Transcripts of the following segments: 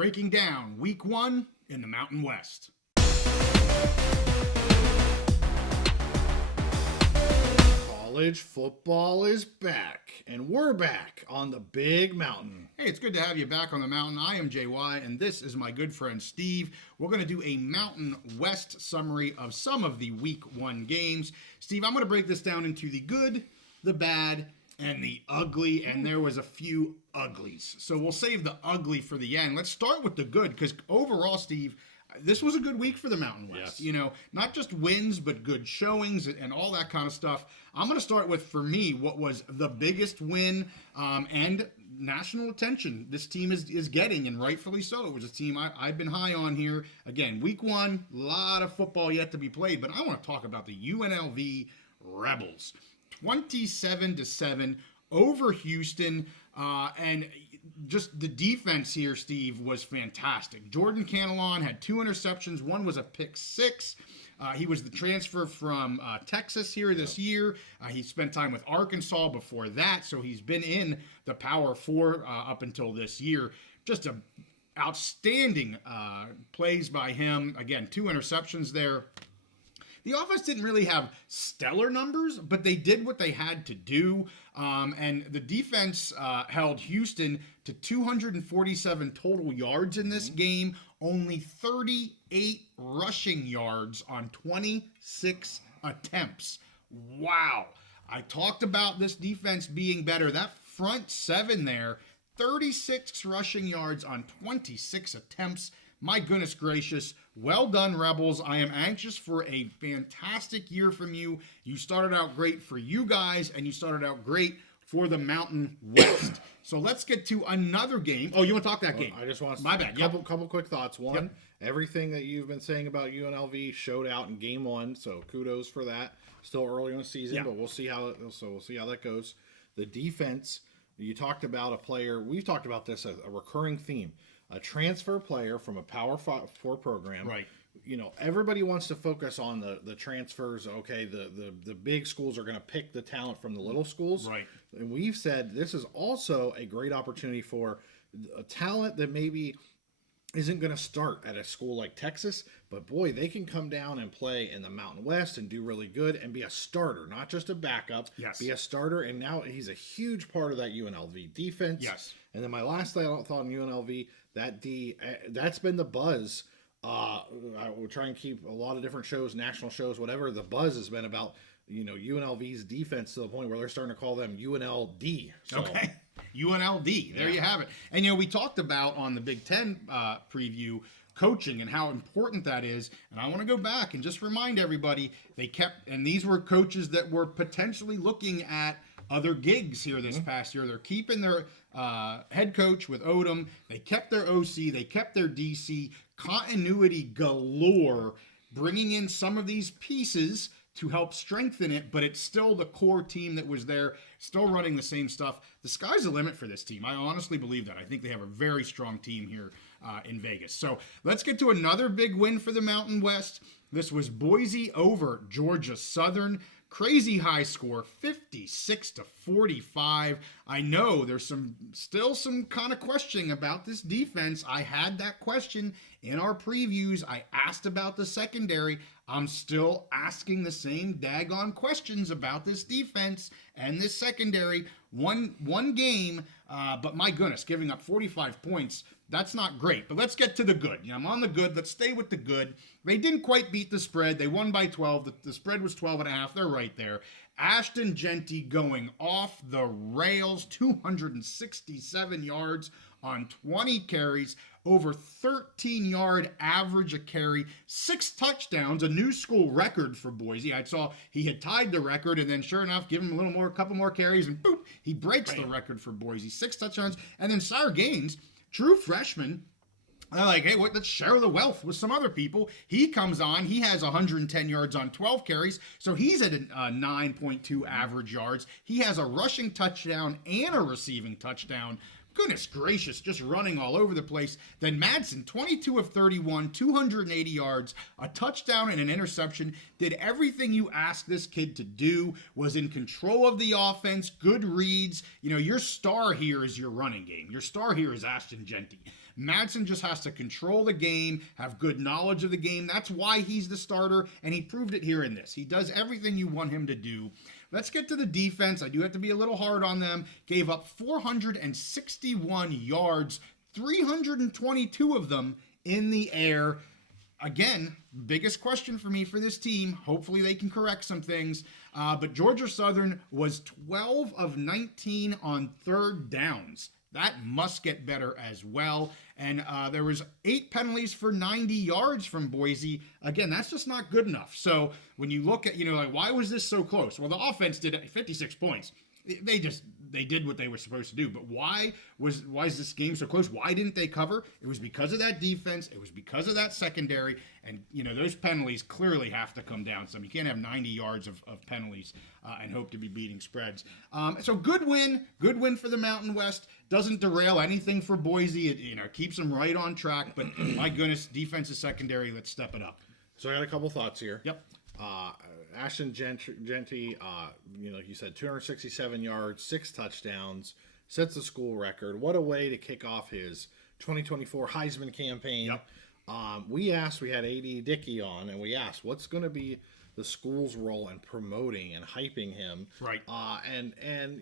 breaking down week 1 in the Mountain West. College football is back, and we're back on the big mountain. Hey, it's good to have you back on the mountain. I am JY, and this is my good friend Steve. We're going to do a Mountain West summary of some of the week 1 games. Steve, I'm going to break this down into the good, the bad, and the ugly, and there was a few uglies. So we'll save the ugly for the end. Let's start with the good, because overall, Steve, this was a good week for the Mountain West. Yes. You know, not just wins, but good showings and all that kind of stuff. I'm going to start with, for me, what was the biggest win and national attention this team is getting, and rightfully so. It was a team I've been high on here. Again, week 1, a lot of football yet to be played, but I want to talk about the UNLV Rebels. 27-7 over Houston, and just the defense here, Steve, was fantastic. Jordan Cantillon had 2 interceptions. One was a pick 6. He was the transfer from Texas here this year. He spent time with Arkansas before that, so he's been in the Power 4 up until this year. Just a outstanding plays by him. Again, 2 interceptions there. The offense didn't really have stellar numbers, but they did what they had to do. And the defense held Houston to 247 total yards in this game, only 38 rushing yards on 26 attempts. Wow. I talked about this defense being better. That front 7 there, 36 rushing yards on 26 attempts. My goodness gracious. Well done, Rebels. I am anxious for a fantastic year from you. You started out great for you guys, and you started out great for the Mountain West. So let's get to another game. Oh, you want to talk that game? I just want to My bad. Couple quick thoughts. One, everything that you've been saying about UNLV showed out in game 1, so kudos for that. Still early in the season, but we'll see how that goes. The defense, you talked about a player. We've talked about this as a recurring theme. A transfer player from a Power 4 program. Right. You know, everybody wants to focus on the transfers. Okay, the big schools are going to pick the talent from the little schools. Right. And we've said this is also a great opportunity for a talent that maybe isn't going to start at a school like Texas, but boy, they can come down and play in the Mountain West and do really good and be a starter, not just a backup. Yes. Be a starter, and now he's a huge part of that UNLV defense. Yes. And then my last thought on UNLV, that's been the buzz. I will try and keep a lot of different shows, national shows, whatever. The buzz has been about, UNLV's defense to the point where they're starting to call them UNLD. So. Okay. UNLD. There you have it. And, we talked about on the Big Ten preview coaching and how important that is. And I want to go back and just remind everybody and these were coaches that were potentially looking at other gigs here this past year. They're keeping their head coach with Odom. They kept their OC. They kept their DC. Continuity galore, bringing in some of these pieces to help strengthen it, but it's still the core team that was there, still running the same stuff. The sky's the limit for this team. I honestly believe that. I think they have a very strong team here in Vegas. So let's get to another big win for the Mountain West. This was Boise over Georgia Southern. Crazy high score, 56-45. I know there's still some kind of questioning about this defense. I had that question in our previews. I asked about the secondary. I'm still asking the same daggone questions about this defense and this secondary. One game, but my goodness, giving up 45 points, that's not great. But let's get to the good. I'm on the good. Let's stay with the good. They didn't quite beat the spread. They won by 12. The spread was 12.5. They're right there. Ashton Genty going off the rails, 267 yards on 20 carries, over 13-yard average a carry, 6 touchdowns, a new school record for Boise. I saw he had tied the record, and then sure enough, give him a couple more carries, and boop, he breaks the record for Boise. 6 touchdowns, and then Sire Gaines, true freshman. They're like, hey, let's share the wealth with some other people. He comes on. He has 110 yards on 12 carries, so he's at a 9.2 average yards. He has a rushing touchdown and a receiving touchdown Goodness gracious, just running all over the place. Then Madsen, 22 of 31, 280 yards, a touchdown and an interception. Did everything you asked this kid to do, was in control of the offense, good reads. You know, your star here is your running game. Your star here is Ashton Genty. Madsen just has to control the game, have good knowledge of the game. That's why he's the starter, and he proved it here in this. He does everything you want him to do. Let's get to the defense. I do have to be a little hard on them. Gave up 461 yards, 322 of them in the air. Again, biggest question for me for this team. Hopefully they can correct some things. But Georgia Southern was 12 of 19 on third downs. That must get better as well. And there was 8 penalties for 90 yards from Boise. Again, that's just not good enough. So when you look at, like, why was this so close? Well, the offense did 56 points. They did what they were supposed to do. But why is this game so close? Why didn't they cover? It was because of that defense. It was because of that secondary. And, those penalties clearly have to come down some. You can't have 90 yards of penalties and hope to be beating spreads. So good win for the Mountain West. Doesn't derail anything for Boise. It keeps them right on track. But my goodness, defensive secondary, let's step it up. So I got a couple thoughts here. Yep. Ashton Genty, like you said, 267 yards, 6 touchdowns, sets the school record. What a way to kick off his 2024 Heisman campaign. Yep. We had A.D. Dickey on, and we asked, what's going to be the school's role in promoting and hyping him? Right.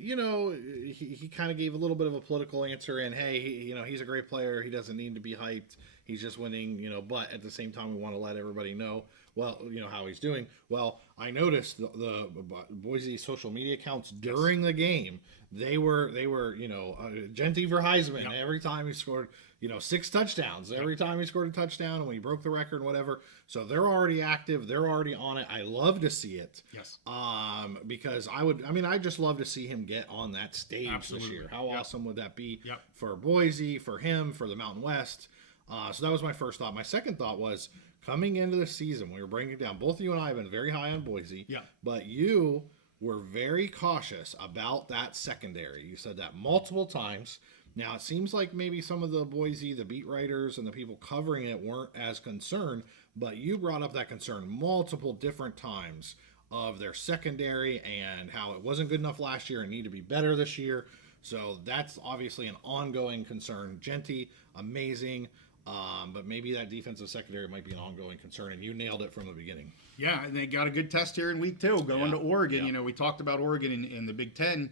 He kind of gave a little bit of a political answer in, hey, he's a great player. He doesn't need to be hyped. He's just winning, but at the same time, we want to let everybody know, how he's doing. Well, I noticed the Boise social media accounts during the game, they were Genty for Heisman. Yep. Every time he scored, 6 touchdowns. Every time he scored a touchdown, and when he broke the record and whatever. So they're already active. They're already on it. I love to see it. Yes. Because I just love to see him get on that stage Absolutely. This year. How awesome would that be for Boise, for him, for the Mountain West? So that was my first thought. My second thought was, coming into the season, we were bringing it down. Both you and I have been very high on Boise. Yeah. But you were very cautious about that secondary. You said that multiple times. Now, it seems like maybe some of the Boise, the beat writers and the people covering it weren't as concerned, but you brought up that concern multiple different times of their secondary and how it wasn't good enough last year and need to be better this year. So that's obviously an ongoing concern. Genty, amazing. But maybe that defensive secondary might be an ongoing concern, and you nailed it from the beginning. Yeah, and they got a good test here in week 2 going to Oregon. Yeah. We talked about Oregon in the Big Ten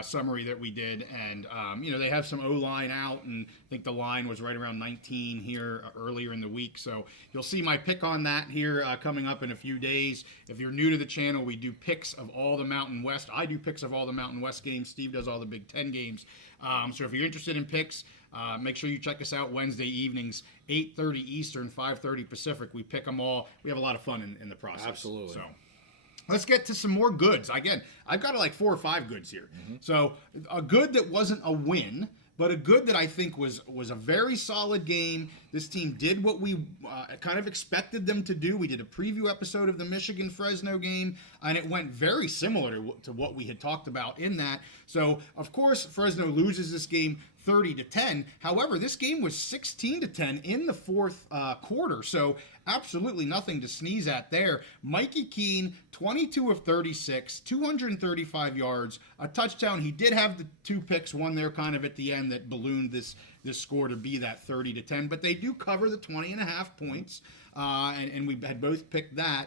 summary that we did, and they have some O-line out, and I think the line was right around 19 here earlier in the week. So you'll see my pick on that here coming up in a few days. If you're new to the channel, we do picks of all the Mountain West. I do picks of all the Mountain West games. Steve does all the Big Ten games. So if you're interested in picks, make sure you check us out Wednesday evenings, 8:30 Eastern, 5:30 Pacific. We pick them all. We have a lot of fun in the process. Absolutely. So let's get to some more goods. Again, I've got like 4 or 5 goods here. Mm-hmm. So a good that wasn't a win, but a good that I think was a very solid game. This team did what we kind of expected them to do. We did a preview episode of the Michigan-Fresno game, and it went very similar to what we had talked about in that. So, of course, Fresno loses this game 30-10. However, this game was 16-10 in the fourth quarter, so absolutely nothing to sneeze at there. Mikey Keene, 22 of 36, 235 yards, a touchdown. He did have the 2 picks, one there kind of at the end that ballooned this score to be that 30-10, but they do cover the 20.5 points, and we had both picked that.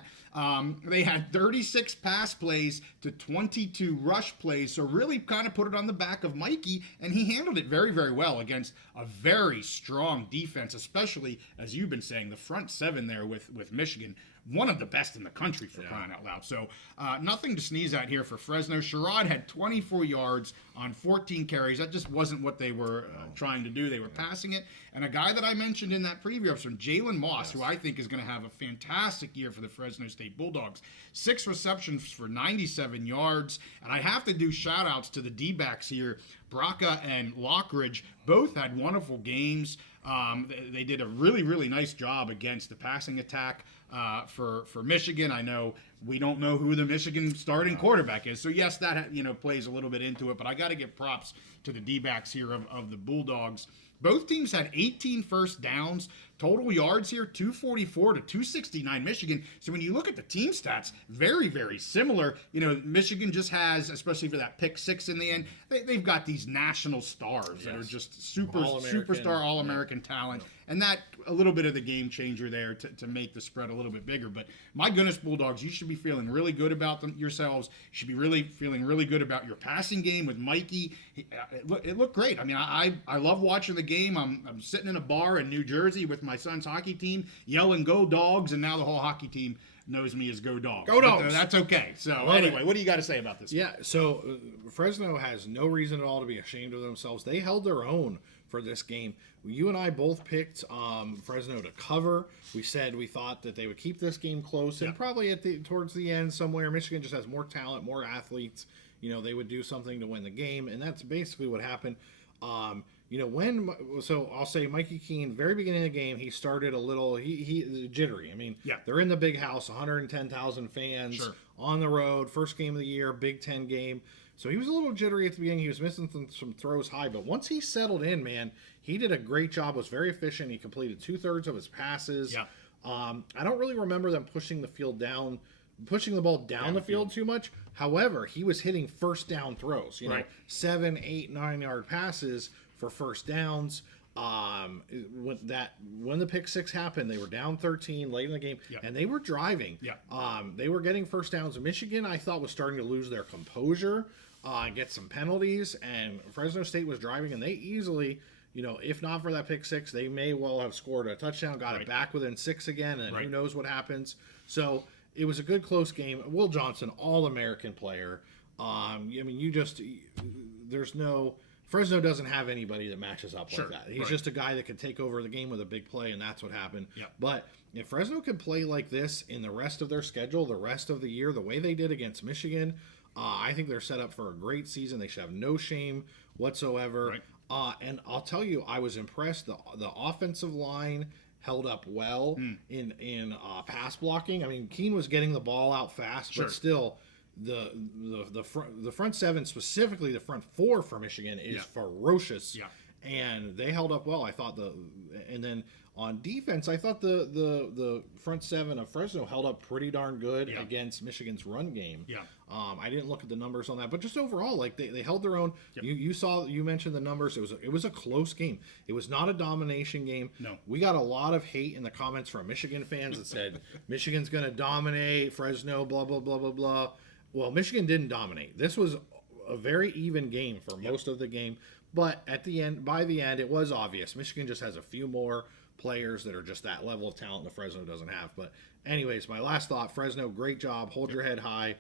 They had 36 pass plays to 22 rush plays, so really kind of put it on the back of Mikey, and he handled it very, very well against a very strong defense, especially, as you've been saying, the front 7 there with Michigan. One of the best in the country, for crying out loud. So nothing to sneeze at here for Fresno. Sherrod had 24 yards on 14 carries. That just wasn't what they were trying to do. They were passing it. And a guy that I mentioned in that preview episode, Jalen Moss, who I think is going to have a fantastic year for the Fresno State Bulldogs. 6 receptions for 97 yards. And I have to do shout-outs to the D-backs here. Braca and Lockridge both had wonderful games. They did a really, really nice job against the passing attack for Michigan. I know we don't know who the Michigan starting quarterback is, so yes, that plays a little bit into it. But I got to give props to the D-backs here of the Bulldogs. Both teams had 18 first downs. Total yards here, 244 to 269 Michigan. So when you look at the team stats, very, very similar. Michigan just has, especially for that pick six in the end, they've got these national stars that are just superstar All-American talent. And that, a little bit of the game changer there to make the spread a little bit bigger. But my goodness, Bulldogs, you should be feeling really good about yourselves. You should be feeling really good about your passing game with Mikey. It looked great. I mean, I love watching the game. I'm sitting in a bar in New Jersey with my son's hockey team, yelling "Go Dogs," and now the whole hockey team knows me as "Go Dogs." Go Dogs! But, that's okay. So anyway, what do you got to say about this? Yeah, so Fresno has no reason at all to be ashamed of themselves. They held their own for this game. You and I both picked Fresno to cover. We said we thought that they would keep this game close, and probably towards the end somewhere, Michigan just has more talent, more athletes. They would do something to win the game, and that's basically what happened. So I'll say Mikey Keene, very beginning of the game, he started a little, he jittery. I mean, they're in the big house, 110,000 fans on the road, first game of the year, Big Ten game. So he was a little jittery at the beginning. He was missing some throws high, but once he settled in, man, he did a great job, was very efficient. He completed 2/3 of his passes. Yeah. I don't really remember them pushing the ball down the field too much. However, he was hitting first down throws, 7, 8, 9-yard passes for first downs. When the pick six happened, they were down 13 late in the game, and they were driving. They were getting first downs. Michigan, I thought, was starting to lose their composure and get some penalties, and Fresno State was driving, and they easily, if not for that pick six, they may well have scored a touchdown, got it back within 6 again, and who knows what happens. So it was a good close game. Will Johnson, All-American player. Fresno doesn't have anybody that matches up like that. He's just a guy that can take over the game with a big play, and that's what happened. But if Fresno can play like this in the rest of their schedule, the rest of the year, the way they did against Michigan, I think they're set up for a great season. They should have no shame whatsoever. And I'll tell you, I was impressed. The offensive line held up well in pass blocking. I mean, Keene was getting the ball out fast, but still, the front seven, specifically the front four for Michigan, is ferocious. And they held up well. I thought and then on defense, I thought the front seven of Fresno held up pretty darn good against Michigan's run game. I didn't look at the numbers on that, but just overall, like they held their own. You mentioned the numbers. It was a close game. It was not a domination game. No, we got a lot of hate in the comments from Michigan fans that said Michigan's going to dominate Fresno. Blah blah blah blah blah. Well, Michigan didn't dominate. This was a very even game for most of the game. But by the end, it was obvious. Michigan just has a few more players that are just that level of talent that Fresno doesn't have. But anyways, my last thought, Fresno, great job. Hold your head high.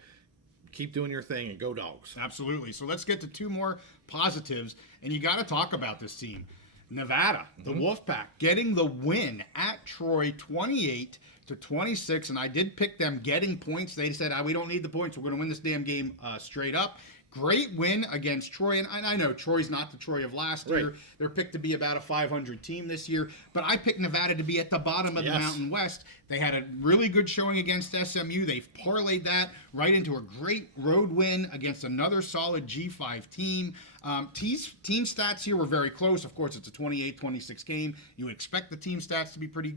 Keep doing your thing and go Dogs. Absolutely. So let's get to 2 more positives. And you got to talk about this team. Nevada, the Wolfpack, getting the win at Troy, 28-26. And I did pick them getting points. They said, we don't need the points. We're going to win this damn game straight up. Great win against Troy, and I know Troy's not the Troy of last year. They're picked to be about a 500 team this year, but I picked Nevada to be at the bottom of the Mountain West. They had a really good showing against SMU. They've parlayed that right into a great road win against another solid G5 team. Team stats here were very close. Of course, it's a 28-26 game. You would expect the team stats to be pretty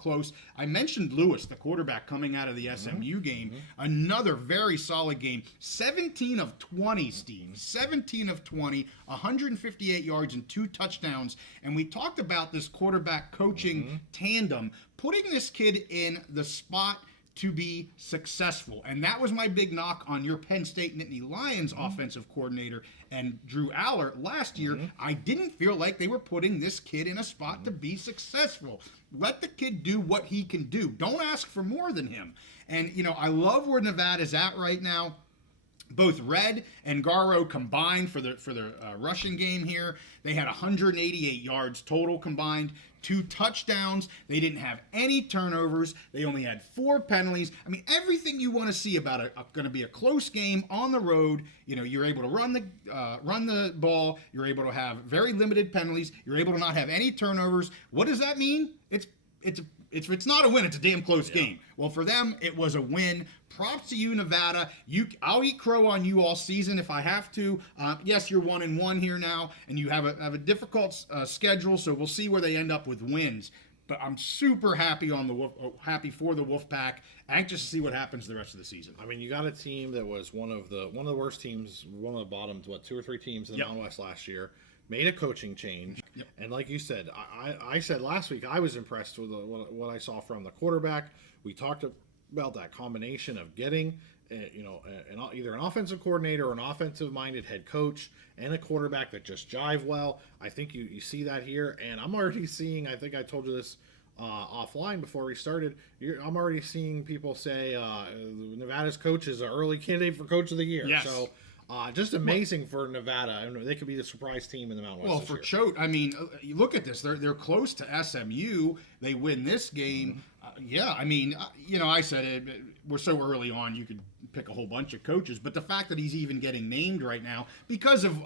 close. I mentioned Lewis, the quarterback coming out of the SMU game. Another very solid game. 17 of 20, Steve. 17 of 20, 158 yards and 2 touchdowns. And we talked about this quarterback coaching tandem, putting this kid in the spot to be successful. And that was my big knock on your Penn State Nittany Lions offensive coordinator and Drew Aller last year. I didn't feel like they were putting this kid in a spot to be successful. Let the kid do what he can do. Don't ask for more than him. And, I love where Nevada's at right now. Both Red and Garrow combined for the rushing game here. They had 188 yards total combined, 2 touchdowns. They didn't have any turnovers. They only had 4 penalties. I mean, everything you want to see about going to be a close game on the road. You know, you're able to run the ball. You're able to have very limited penalties. You're able to not have any turnovers. What does that mean? If it's not a win, it's a damn close game. Well, for them, it was a win. Props to you, Nevada. I'll eat crow on you all season if I have to. Yes, you're 1-1 here now, and you have a difficult schedule, so we'll see where they end up with wins. But I'm super happy happy for the Wolfpack. Anxious to see what happens the rest of the season. I mean, you got a team that was one of the worst teams, one of the bottom, 2 or 3 teams in the Mountain West last year. Made a coaching change, and like you said, I said last week I was impressed with what I saw from the quarterback. We talked about that combination of getting, either an offensive coordinator or an offensive-minded head coach and a quarterback that just jive well. I think you see that here, and I'm already seeing. I think I told you this offline before we started. I'm already seeing people say Nevada's coach is an early candidate for Coach of the Year. Yes. So. Just amazing for Nevada. I mean, they could be the surprise team in the Mountain West. Well, for Choate, I mean, you look at this. They're close to SMU. They win this game. I mean, I said it. We're so early on. You could pick a whole bunch of coaches, but the fact that he's even getting named right now because of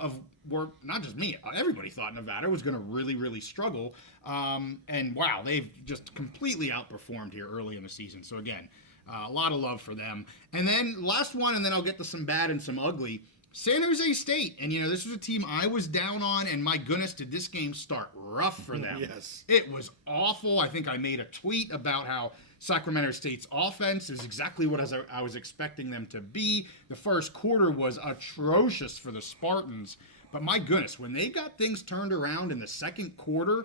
not just me. Everybody thought Nevada was going to really, really struggle. And wow, they've just completely outperformed here early in the season. So again. A lot of love for them. And then last one, and then I'll get to some bad and some ugly. San Jose State. And, this was a team I was down on, and my goodness, did this game start rough for them. Yes. It was awful. I think I made a tweet about how Sacramento State's offense is exactly what I was expecting them to be. The first quarter was atrocious for the Spartans. But my goodness, when they got things turned around in the second quarter,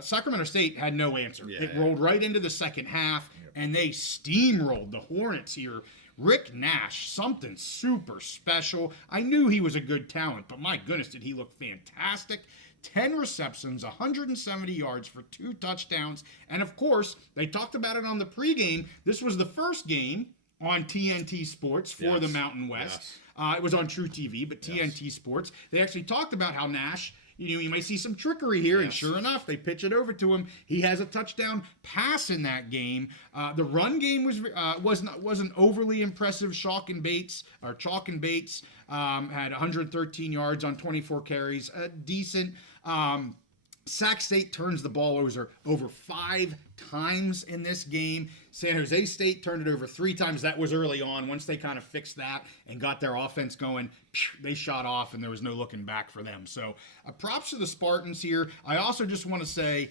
Sacramento State had no answer. It rolled right into the second half, and they steamrolled the Hornets here. Rick Nash, something super special. I knew he was a good talent, but my goodness, did he look fantastic. 10 receptions, 170 yards for 2 touchdowns. And of course, they talked about it on the pregame. This was the first game on TNT Sports for the Mountain West. It was on True TV, but TNT Sports. They actually talked about how Nash, you might see some trickery here, and sure enough, they pitch it over to him. He has a touchdown pass in that game. The run game wasn't overly impressive. Chalk and Bates had 113 yards on 24 carries, decent. Sac State turns the ball over 5 times in this game. San Jose State turned it over 3 times. That was early on. Once they kind of fixed that and got their offense going, they shot off, and there was no looking back for them. So props to the Spartans here. I also just want to say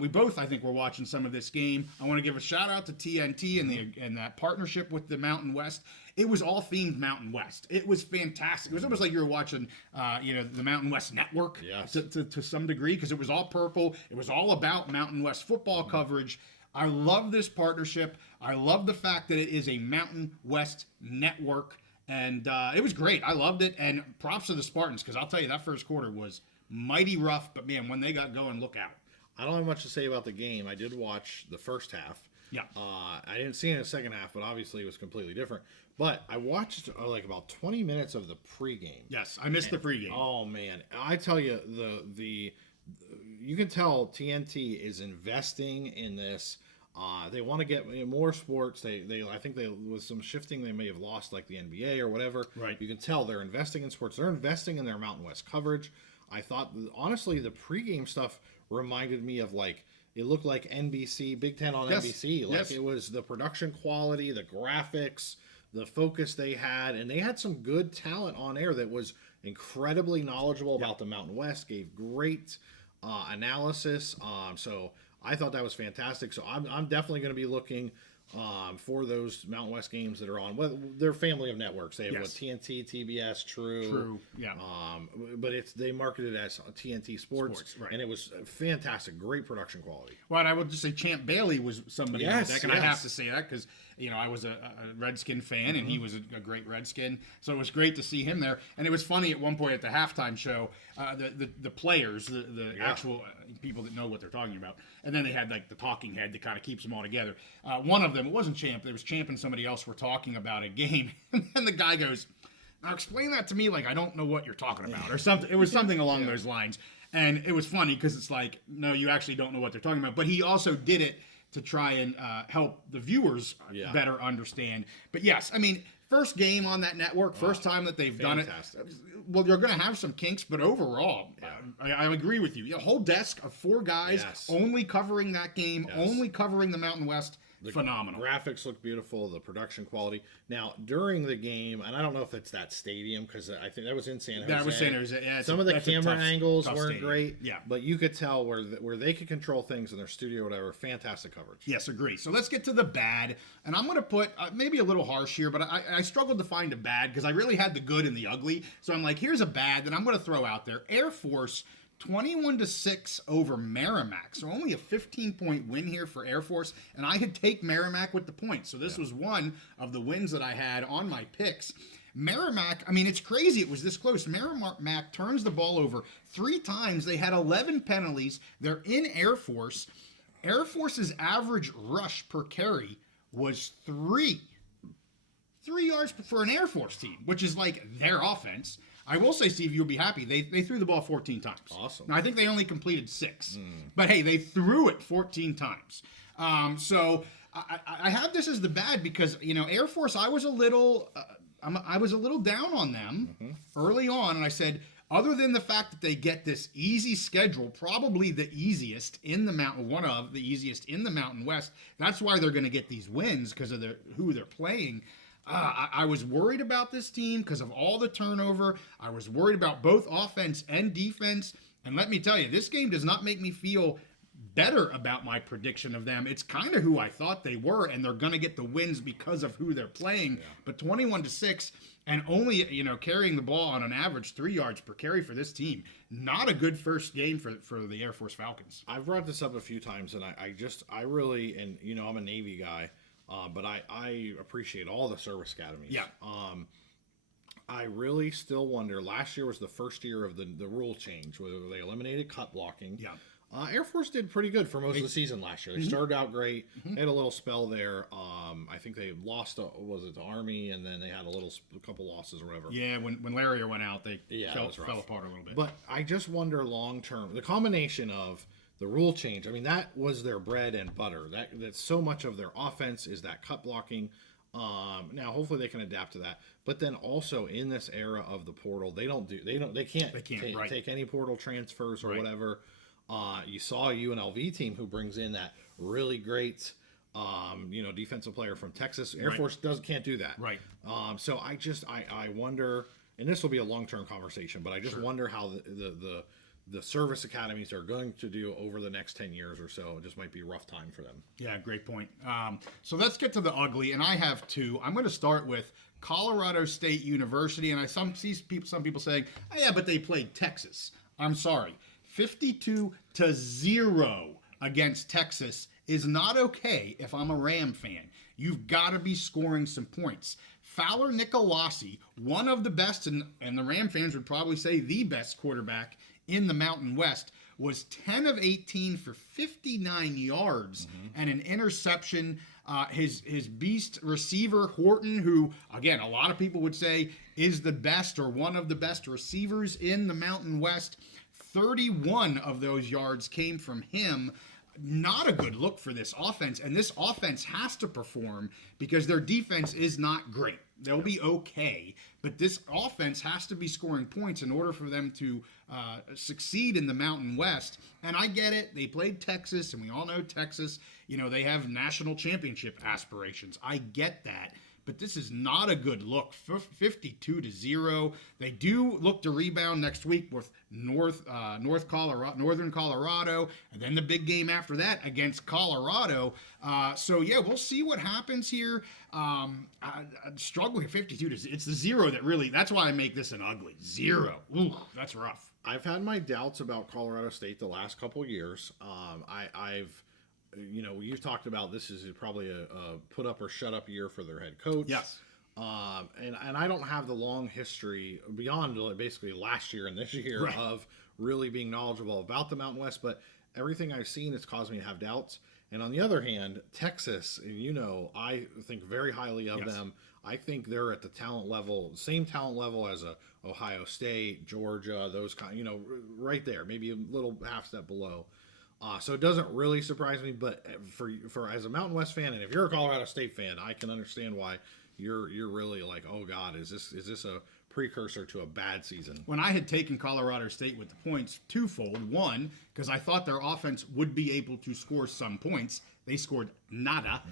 we both, I think, were watching some of this game. I want to give a shout out to TNT and that partnership with the Mountain West. It was all themed Mountain West. It was fantastic. It was almost like you were watching, the Mountain West Network to some degree, because it was all purple. It was all about Mountain West football coverage. I love this partnership. I love the fact that it is a Mountain West network, and it was great. I loved it, and props to the Spartans, because I'll tell you, that first quarter was mighty rough, but man, when they got going, look out. I don't have much to say about the game. I did watch the first half. Yeah. I didn't see it in the second half, but obviously it was completely different. But I watched like about 20 minutes of the pregame. Yes, I missed the pregame. Oh man, I tell you, you can tell TNT is investing in this. They want to get more sports. I think with some shifting, they may have lost like the NBA or whatever. Right. You can tell they're investing in sports. They're investing in their Mountain West coverage. I thought, honestly, the pregame stuff reminded me of it looked like NBC, Big Ten on NBC. It was the production quality, the graphics, the focus they had, and they had some good talent on air that was incredibly knowledgeable about the Mountain West, gave great analysis. So I thought that was fantastic. So I'm definitely going to be looking for those Mountain West games that are on. Well, they're family of networks. They have TNT, TBS, True. Yeah. But they marketed it as TNT Sports, right. And it was fantastic, great production quality. Well, and I would just say Champ Bailey was somebody on deck, and I have to say that because I was a Redskin fan, and he was a great Redskin, so it was great to see him there. And it was funny at one point at the halftime show, the players, the actual people that know what they're talking about. And then they had like the talking head that kind of keeps them all together. One of them, it wasn't Champ, it was Champ and somebody else were talking about a game, and then the guy goes, "Now explain that to me like I don't know what you're talking about," or something. It was something along those lines. And it was funny because it's like, no, you actually don't know what they're talking about. But he also did it to try and help the viewers better understand. But yes, I mean, first game on that network, first time that they've done it. Well, you're going to have some kinks, but overall, I agree with you. A whole desk of 4 guys only covering that game, only covering the Mountain West. Phenomenal. Graphics look beautiful, the production quality. Now, during the game, and I don't know if it's that stadium, because I think that was in San Jose. That was San Jose. Yeah, some of the camera angles weren't stadium. great, yeah, but you could tell where they could control things in their studio or whatever. Fantastic coverage. Yes, agree. So let's get to the bad, and I'm going to put maybe a little harsh here, but I struggled to find a bad because I really had the good and the ugly. So I'm like, here's a bad that I'm going to throw out there. Air Force 21-6 over Merrimack. So only a 15-point win here for Air Force, and I had take Merrimack with the points. So this was one of the wins that I had on my picks. Merrimack, I mean, it's crazy it was this close. Merrimack turns the ball over 3 times. They had 11 penalties. They're in Air Force. Air Force's average rush per carry was 3 yards for an Air Force team, which is like their offense. I will say, Steve, you'll be happy. They threw the ball 14 times. Awesome. Now, I think they only completed 6. But, hey, they threw it 14 times. So I have this as the bad because, Air Force, I was a little down on them early on. And I said, other than the fact that they get this easy schedule, probably the easiest in the mountain, one of the easiest in the Mountain West, that's why they're going to get these wins because of who they're playing. I was worried about this team because of all the turnover. I was worried about both offense and defense. And let me tell you, this game does not make me feel better about my prediction of them. It's kind of who I thought they were, and they're going to get the wins because of who they're playing. Yeah. But 21-6 and only, carrying the ball on an average 3 yards per carry for this team. Not a good first game for the Air Force Falcons. I've brought this up a few times, and I really, and I'm a Navy guy. But I appreciate all the service academies. Yeah. I really still wonder. Last year was the first year of the rule change where they eliminated cut blocking. Yeah. Air Force did pretty good for most of the season last year. They started out great. They had a little spell there. I think they lost, was it the Army, and then they had a couple losses or whatever. Yeah, when Larier went out, they fell apart a little bit. But I just wonder long term, the combination of the rule change, I mean, that was their bread and butter. That's so much of their offense is that cut blocking. Now, hopefully they can adapt to that. But then also in this era of the portal, they can't take any portal transfers or whatever. You saw a UNLV team who brings in that really great, defensive player from Texas. Air Force can't do that. Right. So I wonder, and this will be a long-term conversation, but I just wonder how the service academies are going to do over the next 10 years or so. It just might be a rough time for them. Yeah, great point. So let's get to the ugly, and I have 2. I'm going to start with Colorado State University, and I see some people saying, oh, yeah, but they played Texas. I'm sorry. 52-0 against Texas is not okay if I'm a Ram fan. You've got to be scoring some points. Fowler Nicolasi, one of the best, and the Ram fans would probably say the best quarterback in the Mountain West, was 10 of 18 for 59 yards and an interception. His beast receiver, Horton, who, again, a lot of people would say is the best or one of the best receivers in the Mountain West, 31 of those yards came from him. Not a good look for this offense, and this offense has to perform because their defense is not great. They'll be okay, but this offense has to be scoring points in order for them to succeed in the Mountain West. And I get it. They played Texas, and we all know Texas, they have national championship aspirations. I get that. But this is not a good look. 52-0. They do look to rebound next week with Northern Colorado, and then the big game after that against Colorado. So yeah, we'll see what happens here. I'm struggling at 52. It's the 0 that really. That's why I make this an ugly 0. Ooh, that's rough. I've had my doubts about Colorado State the last couple years. You've talked about this is probably a put up or shut up year for their head coach. Yes. And I don't have the long history beyond basically last year and this year of really being knowledgeable about the Mountain West. But everything I've seen has caused me to have doubts. And on the other hand, Texas, I think very highly of them. I think they're at the talent level, same talent level as Ohio State, Georgia, those kind, right there, maybe a little half step below. So it doesn't really surprise me, but for as a Mountain West fan, and if you're a Colorado State fan, I can understand why you're really like, oh God, is this a precursor to a bad season? When I had taken Colorado State with the points, twofold. One, because I thought their offense would be able to score some points. They scored nada,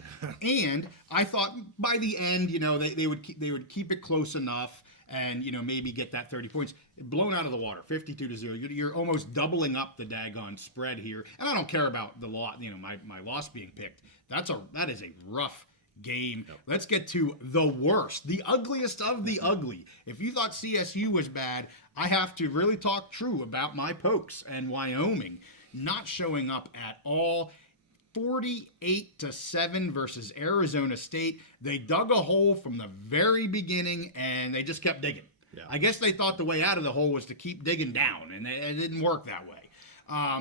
and I thought by the end, they would keep it close enough, and maybe get that 30 points. Blown out of the water, 52-0. You're almost doubling up the daggone spread here, and I don't care about the loss. My loss being picked. That is a rough game. Yep. Let's get to the worst, the ugliest of the ugly. If you thought CSU was bad, I have to really talk true about my Pokes and Wyoming not showing up at all. 48-7 versus Arizona State. They dug a hole from the very beginning, and they just kept digging. Yeah. I guess they thought the way out of the hole was to keep digging down, and it didn't work that way.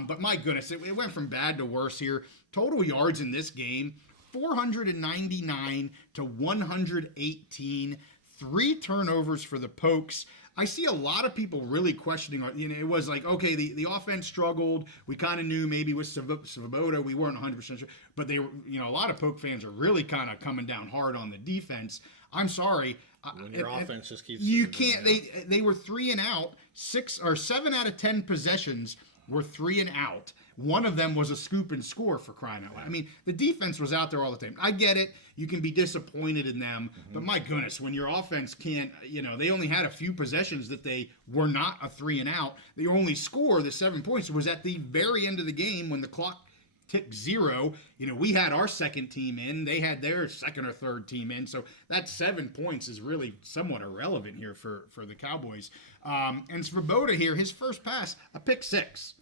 But my goodness, it went from bad to worse here. Total yards in this game, 499 to 118. 3 turnovers for the Pokes. I see a lot of people really questioning. It was like, okay, the offense struggled. We kind of knew maybe with Svoboda we weren't 100% sure, but they were. A lot of Poke fans are really kind of coming down hard on the defense. I'm sorry. When your offense just keeps. You can't. They were 3 and out. 7 out of 10 possessions were 3 and out. One of them was a scoop and score, for crying out loud. I mean, the defense was out there all the time. I get it. You can be disappointed in them. But my goodness, when your offense can't, they only had a few possessions that they were not a 3 and out. The only score, the 7 points, was at the very end of the game when the clock ticked 0. We had our second team in. They had their second or third team in. So that 7 points is really somewhat irrelevant here for the Cowboys. And Svoboda here, his first pass, a pick 6.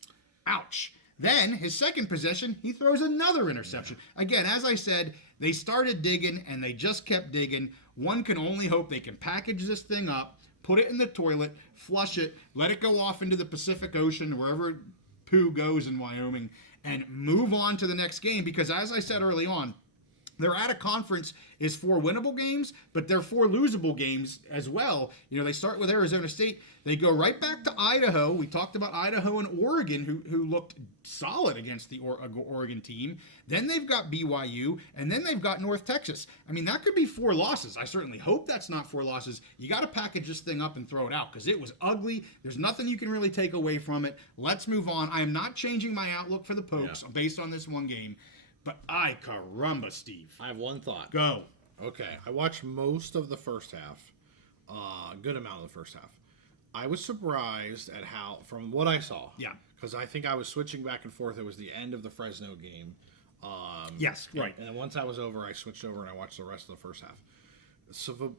Ouch. Then, his second possession, he throws another interception. Again, as I said, they started digging, and they just kept digging. One can only hope they can package this thing up, put it in the toilet, flush it, let it go off into the Pacific Ocean, wherever poo goes in Wyoming, and move on to the next game. Because as I said early on, their out-of-conference is 4 winnable games, but they're 4 losable games as well. They start with Arizona State. They go right back to Idaho. We talked about Idaho and Oregon, who looked solid against the Oregon team. Then they've got BYU, and then they've got North Texas. I mean, that could be 4 losses. I certainly hope that's not 4 losses. You got to package this thing up and throw it out because it was ugly. There's nothing you can really take away from it. Let's move on. I am not changing my outlook for the Pokes based on this one game. But caramba, Steve. I have one thought. Go. Okay. I watched most of the first half, a good amount of the first half. I was surprised at how, from what I saw. Yeah. Because I think I was switching back and forth. It was the end of the Fresno game. Yes, right. And once I was over, I switched over and I watched the rest of the first half. So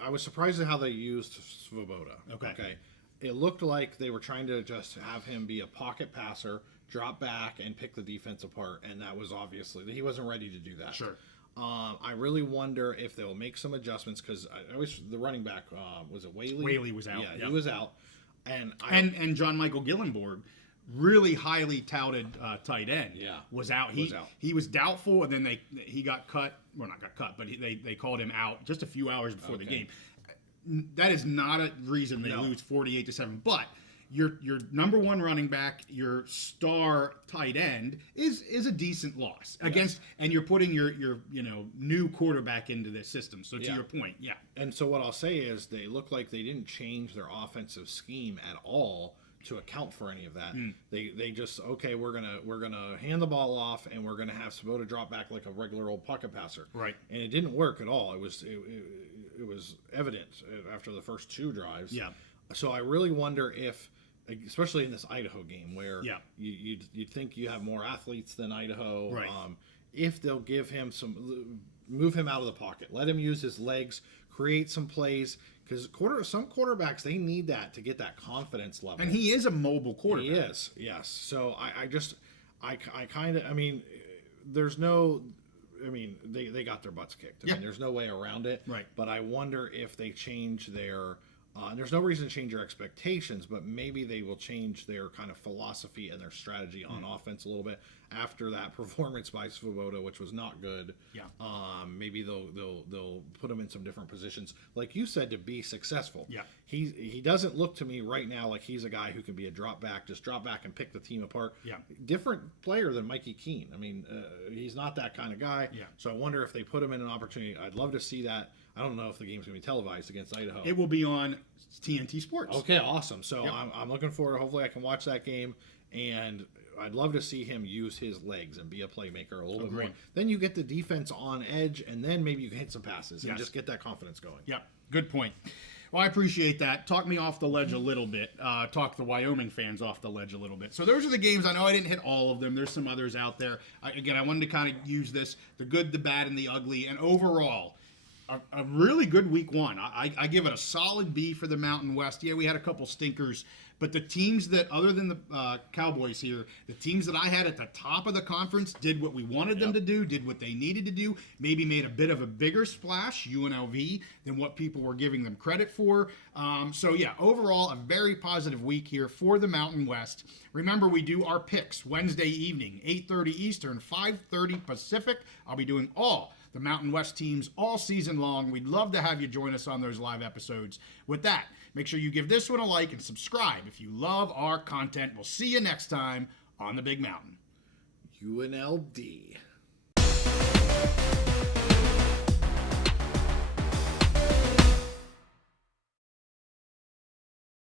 I was surprised at how they used Svoboda. Okay. It looked like they were trying to just have him be a pocket passer, drop back, and pick the defense apart, and that was obviously he wasn't ready to do that. Sure. I really wonder if they'll make some adjustments because I wish the running back was it Whaley? Whaley was out. Yeah, he was out, and John Michael Gillenborg, really highly touted tight end, was out. He was doubtful, and then he got cut. Well, not got cut, but they called him out just a few hours before the game. That is not a reason they lose 48-7, but. Your number one running back, your star tight end is a decent loss against, and you're putting your new quarterback into this system. So to your point, And so what I'll say is they look like they didn't change their offensive scheme at all to account for any of that. They just we're gonna hand the ball off and we're gonna have Svoboda drop back like a regular old pocket passer. Right. And it didn't work at all. It was evident after the first 2 drives. Yeah. So I really wonder if, especially in this Idaho game where you'd think you have more athletes than Idaho, right. If they'll give him move him out of the pocket, let him use his legs, create some plays, because some quarterbacks, they need that to get that confidence level. And he is a mobile quarterback. He is, yes. So I kind of, there's no, they got their butts kicked. I mean, there's no way around it. Right. But I wonder if they change their And there's no reason to change your expectations, but maybe they will change their kind of philosophy and their strategy on offense a little bit after that performance by Svoboda, which was not good. Yeah. Maybe they'll put him in some different positions, like you said, to be successful. Yeah. He doesn't look to me right now like he's a guy who can be a drop back and pick the team apart. Yeah. Different player than Mikey Keene. I mean, he's not that kind of guy. Yeah. So I wonder if they put him in an opportunity. I'd love to see that. I don't know if the game's going to be televised against Idaho. It will be on TNT Sports. Okay, awesome. So Yep. I'm looking forward. Hopefully, I can watch that game, and I'd love to see him use his legs and be a playmaker a little bit more. Then you get the defense on edge, and then maybe you can hit some passes and just get that confidence going. Yep, good point. Well, I appreciate that. Talk me off the ledge a little bit. Talk the Wyoming fans off the ledge a little bit. So those are the games. I know I didn't hit all of them. There's some others out there. Again, I wanted to kind of use this, the good, the bad, and the ugly. And overall, a really good week one. I give it a solid B for the Mountain West. Yeah, we had a couple stinkers. But the teams that, other than the Cowboys here, the teams that I had at the top of the conference did what we wanted them to do, did what they needed to do, maybe made a bit of a bigger splash, UNLV, than what people were giving them credit for. So, yeah, overall, a very positive week here for the Mountain West. Remember, we do our picks Wednesday evening, 8:30 Eastern, 5:30 Pacific. I'll be doing all the Mountain West teams all season long. We'd love to have you join us on those live episodes. With that, make sure you give this one a like and subscribe if you love our content. We'll see you next time on the Big Mountain. UNLV.